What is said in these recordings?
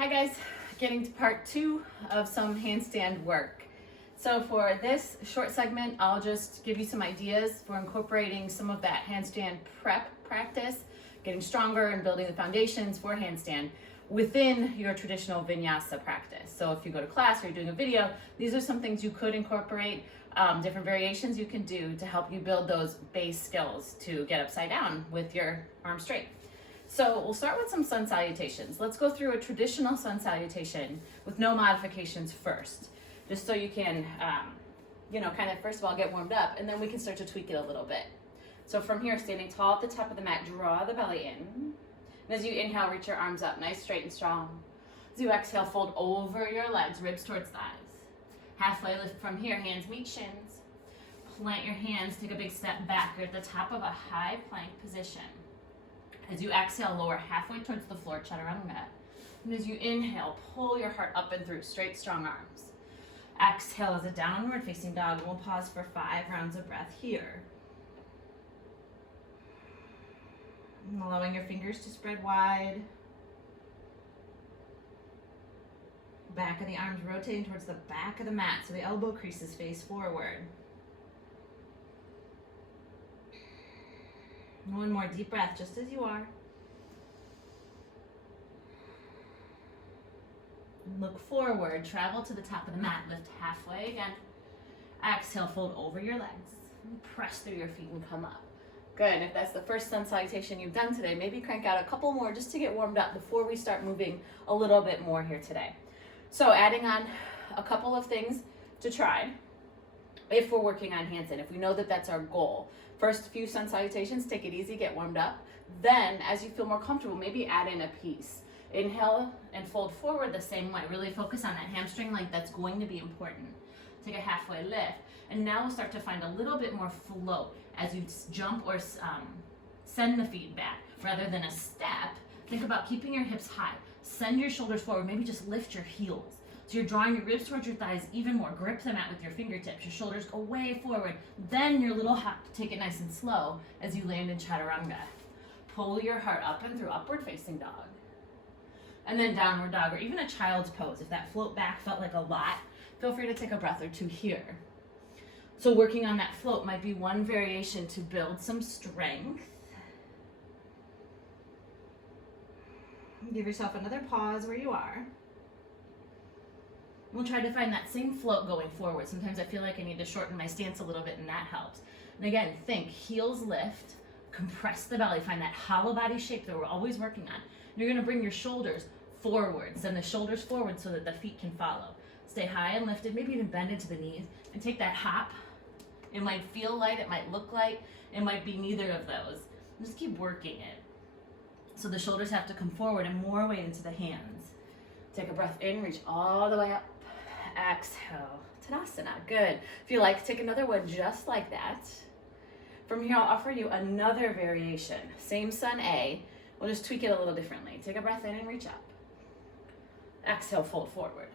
Hi guys, getting to part 2 of some handstand work. So for this short segment, I'll just give you some ideas for incorporating some of that handstand prep practice, getting stronger and building the foundations for handstand within your traditional vinyasa practice. So if you go to class or you're doing a video, these are some things you could incorporate, different variations you can do to help you build those base skills to get upside down with your arms straight. So we'll start with some sun salutations. Let's go through a traditional sun salutation with no modifications first, just so you can, kind of first of all get warmed up, and then we can start to tweak it a little bit. So from here, standing tall at the top of the mat, draw the belly in. And as you inhale, reach your arms up, nice, straight, and strong. As you exhale, fold over your legs, ribs towards thighs. Halfway lift from here, hands meet shins. Plant your hands, take a big step back. You're at the top of a high plank position. As you exhale, lower halfway towards the floor, chaturanga. And as you inhale, pull your heart up and through, straight, strong arms. Exhale as a downward facing dog, and we'll pause for 5 rounds of breath here. And allowing your fingers to spread wide. Back of the arms rotating towards the back of the mat, so the elbow creases face forward. One more deep breath, just as you are. Look forward, travel to the top of the mat, lift halfway again. Exhale, fold over your legs. Press through your feet and come up. Good, if that's the first sun salutation you've done today, maybe crank out a couple more just to get warmed up before we start moving a little bit more here today. So adding on a couple of things to try if we're working on handstand, if we know that that's our goal. First few sun salutations, take it easy, get warmed up. Then, as you feel more comfortable, maybe add in a piece. Inhale and fold forward the same way. Really focus on that hamstring length. That's going to be important. Take a halfway lift. And now we'll start to find a little bit more float as you jump or send the feet back. Rather than a step, think about keeping your hips high. Send your shoulders forward. Maybe just lift your heels. So you're drawing your ribs towards your thighs even more. Grip the mat with your fingertips. Your shoulders go way forward. Then your little hop. Take it nice and slow as you land in chaturanga. Pull your heart up and through upward facing dog. And then downward dog, or even a child's pose. If that float back felt like a lot, feel free to take a breath or two here. So working on that float might be one variation to build some strength. Give yourself another pause where you are. We'll try to find that same float going forward. Sometimes I feel like I need to shorten my stance a little bit, and that helps. And again, think heels lift, compress the belly, find that hollow body shape that we're always working on. And you're gonna bring your shoulders forward, send the shoulders forward so that the feet can follow. Stay high and lifted, maybe even bend into the knees, and take that hop. It might feel light, it might look light, it might be neither of those. Just keep working it. So the shoulders have to come forward and more weight into the hands. Take a breath in, reach all the way up. Exhale, Tadasana, good. If you like, take another one just like that. From here, I'll offer you another variation. Same sun A, we'll just tweak it a little differently. Take a breath in and reach up. Exhale, fold forward.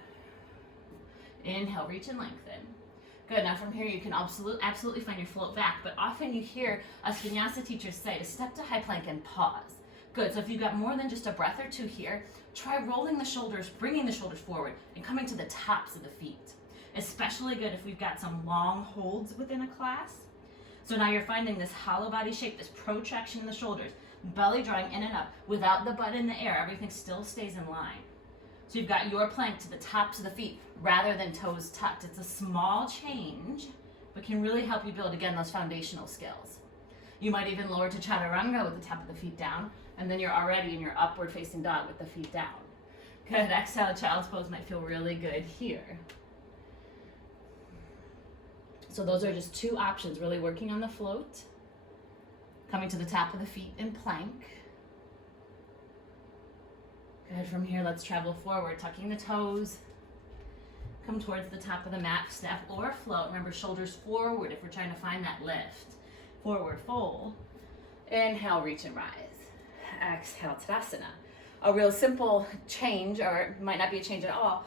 Inhale, reach and lengthen. Good, now from here you can absolutely find your float back, but often you hear us vinyasa teachers say to step to high plank and pause. Good, so if you've got more than just a breath or two here, try rolling the shoulders, bringing the shoulders forward, and coming to the tops of the feet. Especially good if we've got some long holds within a class. So now you're finding this hollow body shape, this protraction in the shoulders, belly drawing in and up. Without the butt in the air, everything still stays in line. So you've got your plank to the tops of the feet rather than toes tucked. It's a small change, but can really help you build, again, those foundational skills. You might even lower to chaturanga with the top of the feet down, and then you're already in your upward facing dog with the feet down. Good, exhale, child's pose might feel really good here. So those are just 2 options, really working on the float, coming to the top of the feet in plank. Good, from here, let's travel forward, tucking the toes. Come towards the top of the mat, step or float. Remember, shoulders forward if we're trying to find that lift. Forward fold. Inhale, reach and rise. Exhale, Tadasana. A real simple change, or it might not be a change at all.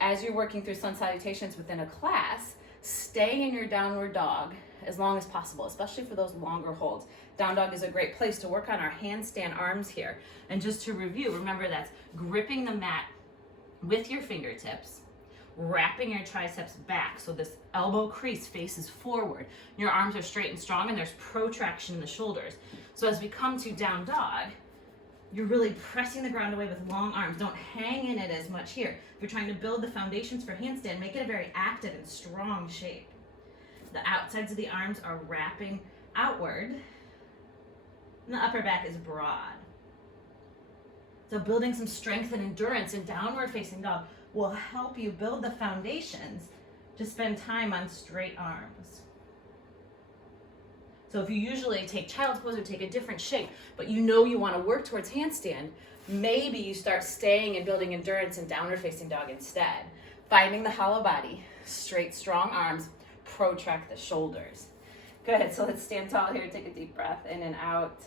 As you're working through sun salutations within a class, stay in your downward dog as long as possible, especially for those longer holds. Down dog is a great place to work on our handstand arms here. And just to review, remember that's gripping the mat with your fingertips, wrapping your triceps back so this elbow crease faces forward. Your arms are straight and strong, and there's protraction in the shoulders. So as we come to down dog, you're really pressing the ground away with long arms. Don't hang in it as much here. If you're trying to build the foundations for handstand, make it a very active and strong shape. The outsides of the arms are wrapping outward, and the upper back is broad. So building some strength and endurance in downward facing dog will help you build the foundations to spend time on straight arms. So if you usually take child's pose or take a different shape, but you know you want to work towards handstand, maybe you start staying and building endurance in downward facing dog instead. Finding the hollow body, straight, strong arms, protract the shoulders. Good, so let's stand tall here, take a deep breath in and out.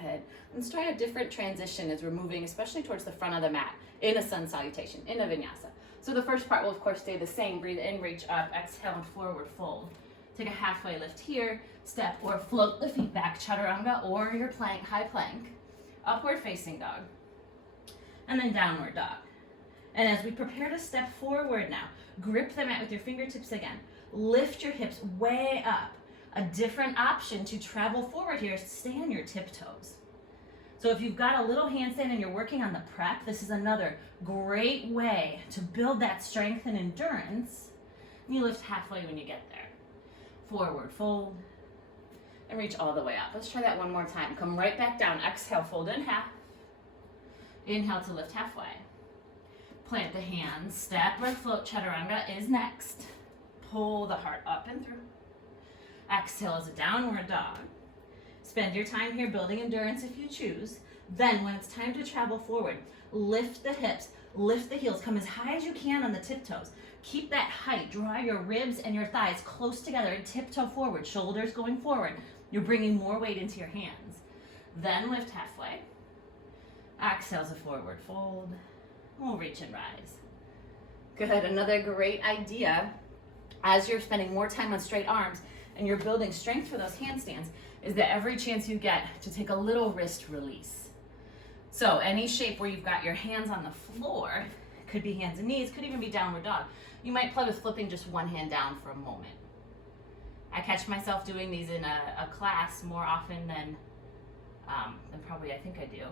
Good. Let's try a different transition as we're moving, especially towards the front of the mat, in a sun salutation, in a vinyasa. So the first part will of course stay the same. Breathe in, reach up, exhale and forward fold. Take a halfway lift here, step or float the feet back, chaturanga or your plank, high plank, upward facing dog, and then downward dog. And as we prepare to step forward now, grip the mat with your fingertips again. Lift your hips way up. A different option to travel forward here is to stay on your tiptoes. So if you've got a little handstand and you're working on the prep, this is another great way to build that strength and endurance. You lift halfway when you get there. Forward fold and reach all the way up. Let's try that one more time. Come right back down. Exhale, fold in half. Inhale to lift halfway. Plant the hands. Step or float chaturanga is next. Pull the heart up and through. Exhale as a downward dog. Spend your time here building endurance if you choose. Then when it's time to travel forward, lift the hips, lift the heels, come as high as you can on the tiptoes. Keep that height, draw your ribs and your thighs close together and tiptoe forward, shoulders going forward. You're bringing more weight into your hands. Then lift halfway. Exhale as a forward fold. We'll reach and rise. Good, another great idea as you're spending more time on straight arms and you're building strength for those handstands is that every chance you get to take a little wrist release. So any shape where you've got your hands on the floor, could be hands and knees, could even be downward dog. You might play with flipping just one hand down for a moment. I catch myself doing these in a class more often than probably I think I do.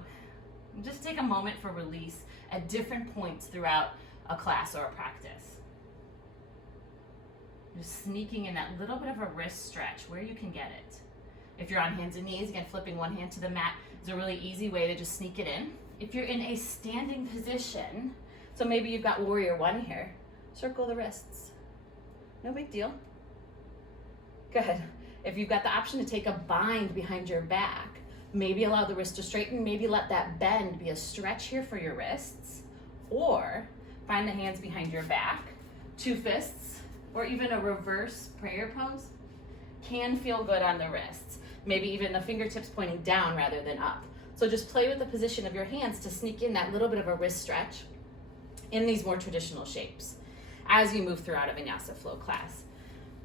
Just take a moment for release at different points throughout a class or a practice. Just sneaking in that little bit of a wrist stretch where you can get it. If you're on hands and knees, again, flipping one hand to the mat is a really easy way to just sneak it in. If you're in a standing position, so maybe you've got warrior one here, circle the wrists. No big deal. Good. If you've got the option to take a bind behind your back, maybe allow the wrist to straighten, maybe let that bend be a stretch here for your wrists, or find the hands behind your back, two fists, or even a reverse prayer pose can feel good on the wrists. Maybe even the fingertips pointing down rather than up. So just play with the position of your hands to sneak in that little bit of a wrist stretch in these more traditional shapes as you move throughout a vinyasa flow class.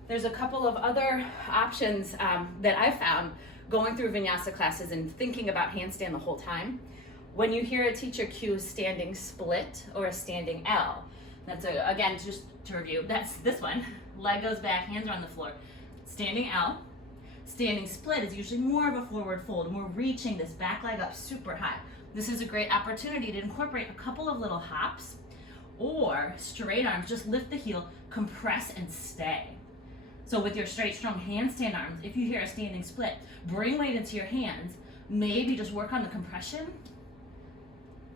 There's a couple of other options that I found going through vinyasa classes and thinking about handstand the whole time. When you hear a teacher cue standing split or a standing L, that's again, just to review, that's this one. Leg goes back, hands are on the floor. Standing L. Standing split is usually more of a forward fold, and we're reaching this back leg up super high. This is a great opportunity to incorporate a couple of little hops or straight arms. Just lift the heel, compress and stay. So with your straight, strong handstand arms, if you hear a standing split, bring weight into your hands. Maybe just work on the compression.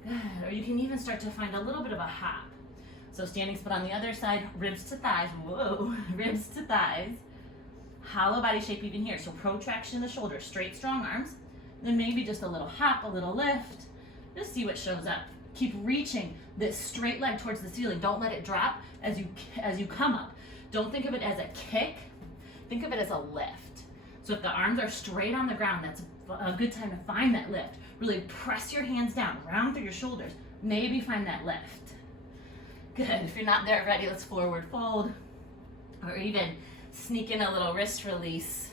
Good. Or you can even start to find a little bit of a hop. So standing split on the other side, ribs to thighs. Whoa, ribs to thighs. Hollow body shape even here. So protraction in the shoulders, straight, strong arms. Then maybe just a little hop, a little lift. Just see what shows up. Keep reaching this straight leg towards the ceiling. Don't let it drop as you come up. Don't think of it as a kick. Think of it as a lift. So if the arms are straight on the ground, that's a good time to find that lift. Really press your hands down, round through your shoulders. Maybe find that lift. Good. If you're not there already, let's forward fold, or even sneak in a little wrist release,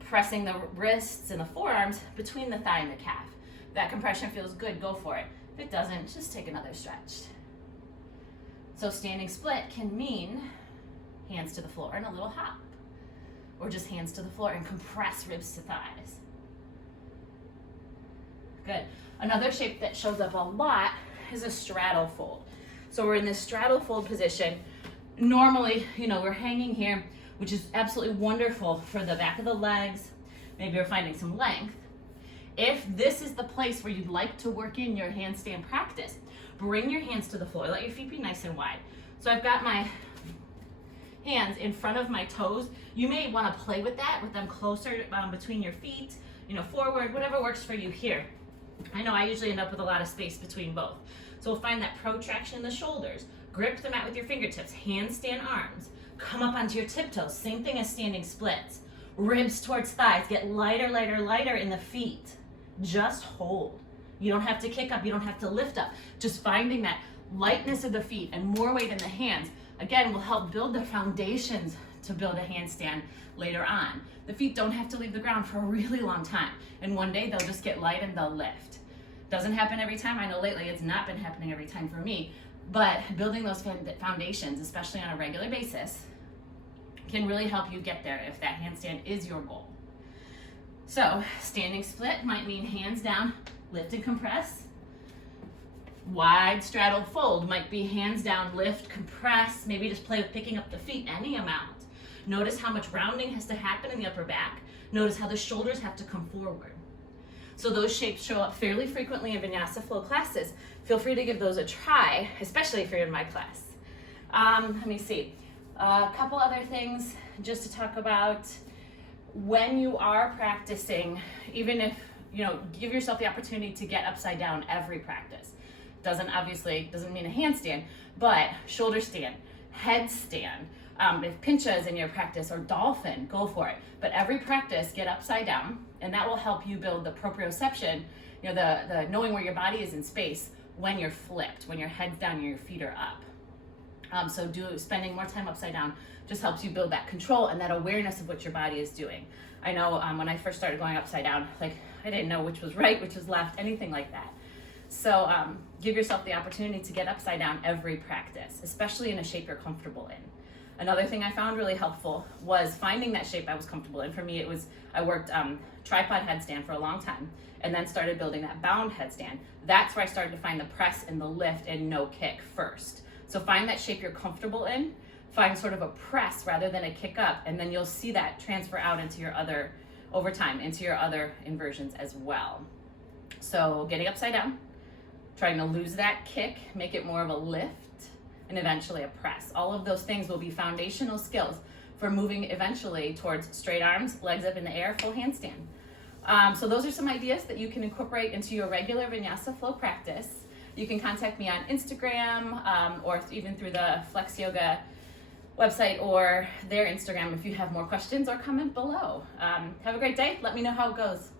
pressing the wrists and the forearms between the thigh and the calf. If that compression feels good, go for it. If it doesn't, just take another stretch. So standing split can mean hands to the floor and a little hop, or just hands to the floor and compress ribs to thighs. Good. Another shape that shows up a lot is a straddle fold. So we're in this straddle fold position. Normally, we're hanging here, which is absolutely wonderful for the back of the legs. Maybe you're finding some length. If this is the place where you'd like to work in your handstand practice, bring your hands to the floor. Let your feet be nice and wide. So I've got my hands in front of my toes. You may want to play with that, with them closer between your feet, forward, whatever works for you here. I know I usually end up with a lot of space between both. So we'll find that protraction in the shoulders. Grip the mat with your fingertips, handstand arms. Come up onto your tiptoes, same thing as standing splits. Ribs towards thighs, get lighter, lighter, lighter in the feet. Just hold. You don't have to kick up, you don't have to lift up. Just finding that lightness of the feet and more weight in the hands, again, will help build the foundations to build a handstand later on. The feet don't have to leave the ground for a really long time, and one day they'll just get light and they'll lift. Doesn't happen every time. I know lately it's not been happening every time for me, but building those foundations, especially on a regular basis, can really help you get there if that handstand is your goal. So standing split might mean hands down, lift and compress. Wide straddle fold might be hands down, lift, compress, maybe just play with picking up the feet, any amount. Notice how much rounding has to happen in the upper back. Notice how the shoulders have to come forward. So those shapes show up fairly frequently in Vinyasa Flow classes. Feel free to give those a try, especially if you're in my class. Let me see. A couple other things just to talk about. When you are practicing, even if, give yourself the opportunity to get upside down every practice. Doesn't mean a handstand, but shoulder stand, headstand. If pincha is in your practice or dolphin, go for it. But every practice, get upside down, and that will help you build the proprioception, the knowing where your body is in space when you're flipped, when your head's down and your feet are up. So spending more time upside down just helps you build that control and that awareness of what your body is doing. I know when I first started going upside down, I didn't know which was right, which was left, anything like that. So give yourself the opportunity to get upside down every practice, especially in a shape you're comfortable in. Another thing I found really helpful was finding that shape I was comfortable in. For me, I worked tripod headstand for a long time and then started building that bound headstand. That's where I started to find the press and the lift and no kick first. So find that shape you're comfortable in, find sort of a press rather than a kick up, and then you'll see that transfer out into your other, over time, into your other inversions as well. So getting upside down, trying to lose that kick, make it more of a lift, and eventually a press. All of those things will be foundational skills for moving eventually towards straight arms, legs up in the air, full handstand. So those are some ideas that you can incorporate into your regular Vinyasa Flow practice. You can contact me on Instagram or even through the Flex Yoga website or their Instagram if you have more questions, or comment below. Have a great day. Let me know how it goes.